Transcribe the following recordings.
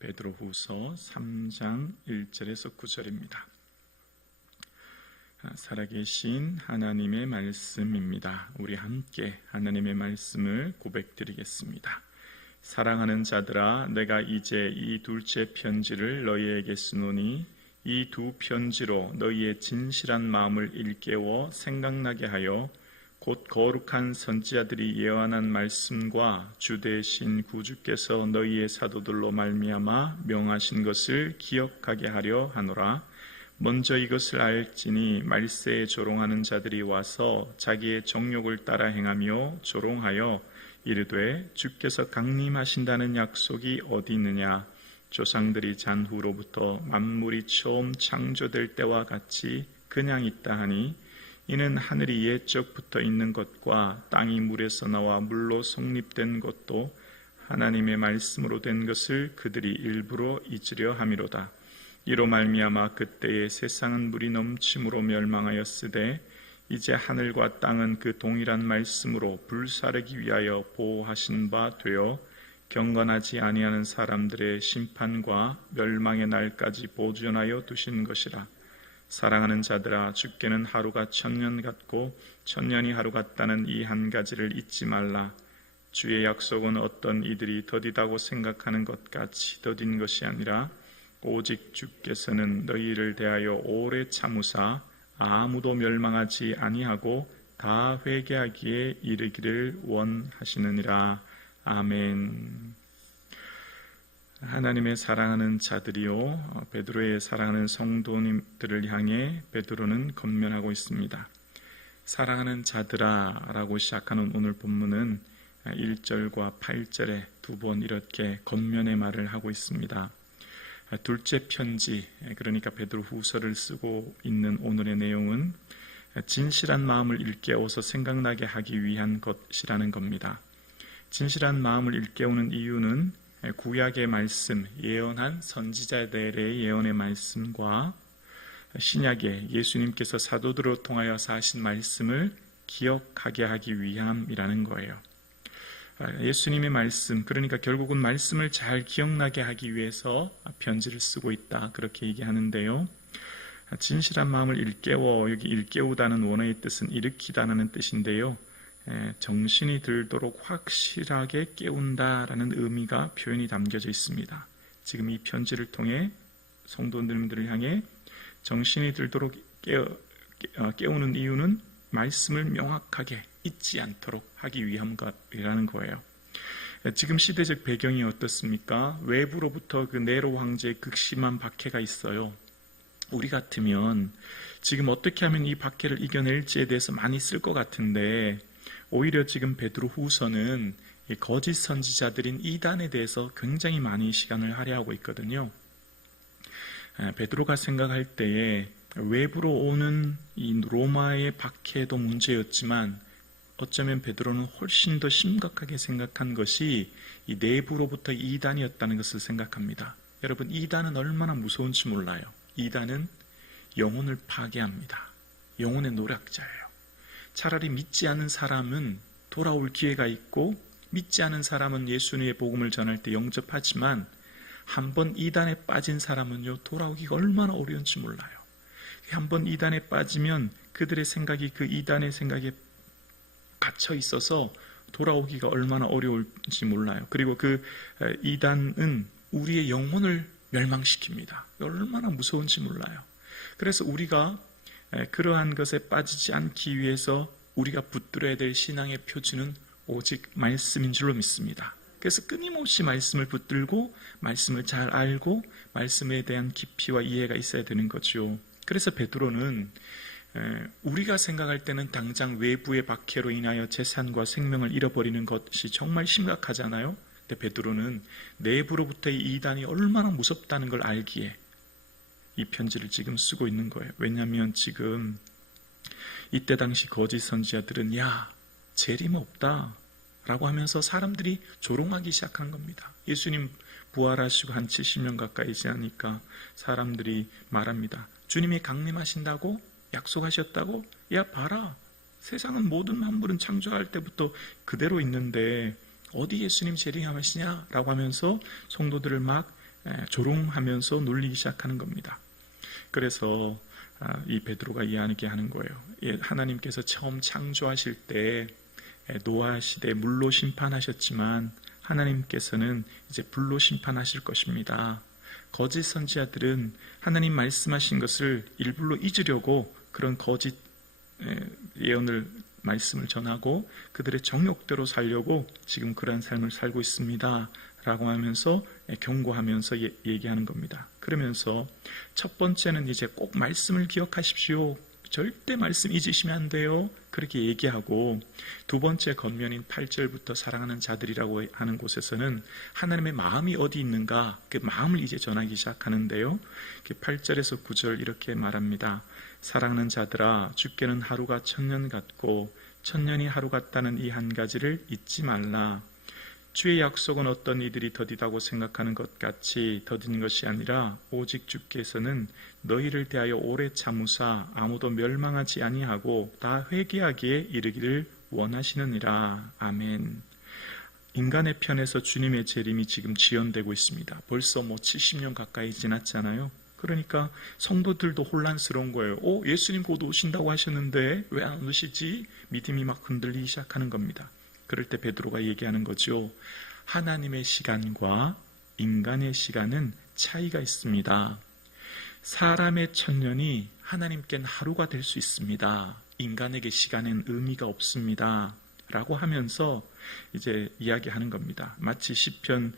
베드로후서 3장 1절에서 9절입니다. 살아계신 하나님의 말씀입니다. 우리 함께 하나님의 말씀을 고백드리겠습니다. 사랑하는 자들아, 내가 이제 이 둘째 편지를 너희에게 쓰노니 이 두 편지로 너희의 진실한 마음을 일깨워 생각나게 하여 곧 거룩한 선지자들이 예언한 말씀과 주 되신 구주께서 너희의 사도들로 말미암아 명하신 것을 기억하게 하려 하노라. 먼저 이것을 알지니 말세에 조롱하는 자들이 와서 자기의 정욕을 따라 행하며 조롱하여 이르되 주께서 강림하신다는 약속이 어디 있느냐. 조상들이 잔 후로부터 만물이 처음 창조될 때와 같이 그냥 있다 하니 이는 하늘이 옛적부터 있는 것과 땅이 물에서 나와 물로 성립된 것도 하나님의 말씀으로 된 것을 그들이 일부러 잊으려 함이로다. 이로 말미암아 그때에 세상은 물이 넘침으로 멸망하였으되 이제 하늘과 땅은 그 동일한 말씀으로 불사르기 위하여 보호하신 바 되어 경건하지 아니하는 사람들의 심판과 멸망의 날까지 보존하여 두신 것이라. 사랑하는 자들아, 주께는 하루가 천년 같고 천년이 하루 같다는 이 한 가지를 잊지 말라. 주의 약속은 어떤 이들이 더디다고 생각하는 것 같이 더딘 것이 아니라 오직 주께서는 너희를 대하여 오래 참으사 아무도 멸망하지 아니하고 다 회개하기에 이르기를 원하시느니라. 아멘. 하나님의 사랑하는 자들이요, 베드로의 사랑하는 성도님들을 향해 베드로는 권면하고 있습니다. 사랑하는 자들아 라고 시작하는 오늘 본문은 1절과 8절에 두 번 이렇게 권면의 말을 하고 있습니다. 둘째 편지, 그러니까 베드로 후서를 쓰고 있는 오늘의 내용은 진실한 마음을 일깨워서 생각나게 하기 위한 것이라는 겁니다. 진실한 마음을 일깨우는 이유는 구약의 말씀, 예언한 선지자들의 예언의 말씀과 신약의 예수님께서 사도들을 통하여서 하신 말씀을 기억하게 하기 위함이라는 거예요. 예수님의 말씀, 그러니까 결국은 말씀을 잘 기억나게 하기 위해서 편지를 쓰고 있다, 그렇게 얘기하는데요. 진실한 마음을 일깨워, 여기 일깨우다는 원어의 뜻은 일으키다는 뜻인데요. 정신이 들도록 확실하게 깨운다라는 의미가 표현이 담겨져 있습니다. 지금 이 편지를 통해 성도님들을 향해 정신이 들도록 깨우는 이유는 말씀을 명확하게 잊지 않도록 하기 위함이라는 거예요. 지금 시대적 배경이 어떻습니까? 외부로부터 그 네로 황제의 극심한 박해가 있어요. 우리 같으면 지금 어떻게 하면 이 박해를 이겨낼지에 대해서 많이 쓸 것 같은데 오히려 지금 베드로 후서는 거짓 선지자들인 이단에 대해서 굉장히 많이 시간을 할애하고 있거든요. 베드로가 생각할 때에 외부로 오는 이 로마의 박해도 문제였지만 어쩌면 베드로는 훨씬 더 심각하게 생각한 것이 이 내부로부터 이단이었다는 것을 생각합니다. 여러분, 이단은 얼마나 무서운지 몰라요. 이단은 영혼을 파괴합니다. 영혼의 노략자예요. 차라리 믿지 않은 사람은 돌아올 기회가 있고 믿지 않은 사람은 예수님의 복음을 전할 때 영접하지만 한번 이단에 빠진 사람은요, 돌아오기가 얼마나 어려운지 몰라요. 한번 이단에 빠지면 그들의 생각이 그 이단의 생각에 갇혀 있어서 돌아오기가 얼마나 어려울지 몰라요. 그리고 그 이단은 우리의 영혼을 멸망시킵니다. 얼마나 무서운지 몰라요. 그래서 우리가 그러한 것에 빠지지 않기 위해서 우리가 붙들어야 될 신앙의 표준은 오직 말씀인 줄로 믿습니다. 그래서 끊임없이 말씀을 붙들고 말씀을 잘 알고 말씀에 대한 깊이와 이해가 있어야 되는 거죠. 그래서 베드로는 우리가 생각할 때는 당장 외부의 박해로 인하여 재산과 생명을 잃어버리는 것이 정말 심각하잖아요. 근데 베드로는 내부로부터의 이단이 얼마나 무섭다는 걸 알기에 이 편지를 지금 쓰고 있는 거예요. 왜냐하면 지금 이때 당시 거짓 선지자들은 야, 재림 없다 라고 하면서 사람들이 조롱하기 시작한 겁니다. 예수님 부활하시고 한 70년 가까이 지나니까 사람들이 말합니다. 주님이 강림하신다고? 약속하셨다고? 야, 봐라, 세상은 모든 만물은 창조할 때부터 그대로 있는데 어디 예수님 재림하시냐? 라고 하면서 성도들을 막 조롱하면서 놀리기 시작하는 겁니다. 그래서 이 베드로가 이해하게 하는 거예요. 하나님께서 처음 창조하실 때 노아 시대 물로 심판하셨지만 하나님께서는 이제 불로 심판하실 것입니다. 거짓 선지자들은 하나님 말씀하신 것을 일부러 잊으려고 그런 거짓 예언을 말씀을 전하고 그들의 정욕대로 살려고 지금 그러한 삶을 살고 있습니다 라고 하면서 경고하면서 얘기하는 겁니다. 그러면서 첫 번째는 이제 꼭 말씀을 기억하십시오. 절대 말씀 잊으시면 안 돼요. 그렇게 얘기하고, 두 번째 겉면인 8절부터 사랑하는 자들이라고 하는 곳에서는 하나님의 마음이 어디 있는가, 그 마음을 이제 전하기 시작하는데요. 8절에서 9절 이렇게 말합니다. 사랑하는 자들아, 주께는 하루가 천년 같고 천년이 하루 같다는 이 한 가지를 잊지 말라. 주의 약속은 어떤 이들이 더디다고 생각하는 것 같이 더딘 것이 아니라 오직 주께서는 너희를 대하여 오래 참으사 아무도 멸망하지 아니하고 다 회개하기에 이르기를 원하시느니라. 아멘. 인간의 편에서 주님의 재림이 지금 지연되고 있습니다. 벌써 70년 가까이 지났잖아요. 그러니까 성도들도 혼란스러운 거예요. 예수님 곧 오신다고 하셨는데 왜 안 오시지? 믿음이 막 흔들리기 시작하는 겁니다. 그럴 때 베드로가 얘기하는 거죠. 하나님의 시간과 인간의 시간은 차이가 있습니다. 사람의 천년이 하나님께는 하루가 될 수 있습니다. 인간에게 시간엔 의미가 없습니다. 라고 하면서 이제 이야기하는 겁니다. 마치 시편의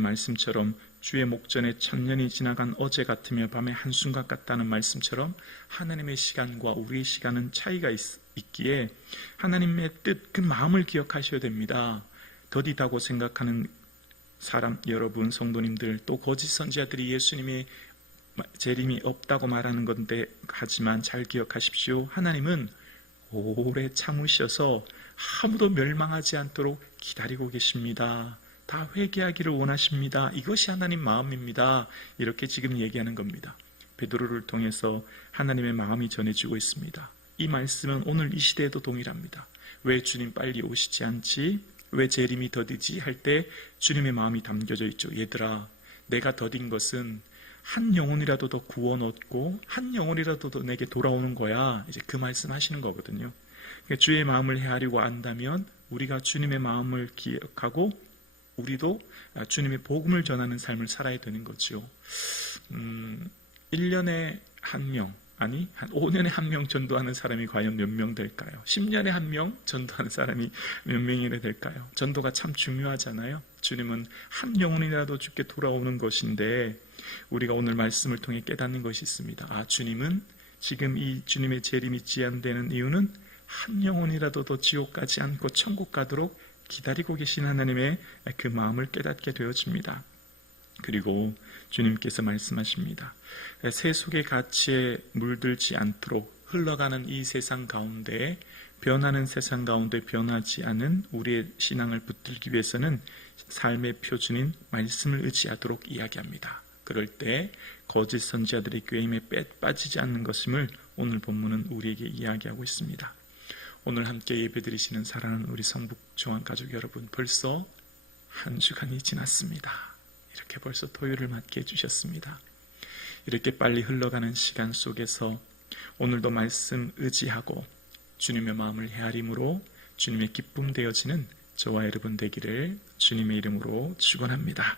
말씀처럼 주의 목전에 천년이 지나간 어제 같으며 밤의 한순간 같다는 말씀처럼 하나님의 시간과 우리의 시간은 차이가 있기에 하나님의 뜻, 그 마음을 기억하셔야 됩니다. 더디다고 생각하는 사람 여러분, 성도님들, 또 거짓 선지자들이 예수님의 재림이 없다고 말하는 건데, 하지만 잘 기억하십시오. 하나님은 오래 참으셔서 아무도 멸망하지 않도록 기다리고 계십니다. 다 회개하기를 원하십니다. 이것이 하나님 마음입니다. 이렇게 지금 얘기하는 겁니다. 베드로를 통해서 하나님의 마음이 전해지고 있습니다. 이 말씀은 오늘 이 시대에도 동일합니다. 왜 주님 빨리 오시지 않지? 왜 재림이 더디지? 할 때 주님의 마음이 담겨져 있죠. 얘들아, 내가 더딘 것은 한 영혼이라도 더 구원 얻고 한 영혼이라도 더 내게 돌아오는 거야. 이제 그 말씀 하시는 거거든요. 그러니까 주의 마음을 헤아리고 안다면 우리가 주님의 마음을 기억하고 우리도 주님의 복음을 전하는 삶을 살아야 되는 거죠. 1년에 한 명, 아니 한 5년에 한 명 전도하는 사람이 과연 몇 명 될까요? 10년에 한 명 전도하는 사람이 몇 명이나 될까요? 전도가 참 중요하잖아요. 주님은 한 영혼이라도 주께 돌아오는 것인데, 우리가 오늘 말씀을 통해 깨닫는 것이 있습니다. 주님은 지금 이 주님의 재림이 지연되는 이유는 한 영혼이라도 더 지옥 가지 않고 천국 가도록 기다리고 계신 하나님의 그 마음을 깨닫게 되어집니다. 그리고 주님께서 말씀하십니다. 세속의 가치에 물들지 않도록 흘러가는 이 세상 가운데, 변하는 세상 가운데 변하지 않은 우리의 신앙을 붙들기 위해서는 삶의 표준인 말씀을 의지하도록 이야기합니다. 그럴 때 거짓 선지자들의 꾀임에 빠지지 않는 것임을 오늘 본문은 우리에게 이야기하고 있습니다. 오늘 함께 예배드리시는 사랑하는 우리 성북종안 가족 여러분, 벌써 한 주간이 지났습니다. 이렇게 벌써 토요일을 맞게 해주셨습니다. 이렇게 빨리 흘러가는 시간 속에서 오늘도 말씀 의지하고 주님의 마음을 헤아림으로 주님의 기쁨 되어지는 저와 여러분 되기를 주님의 이름으로 축원합니다.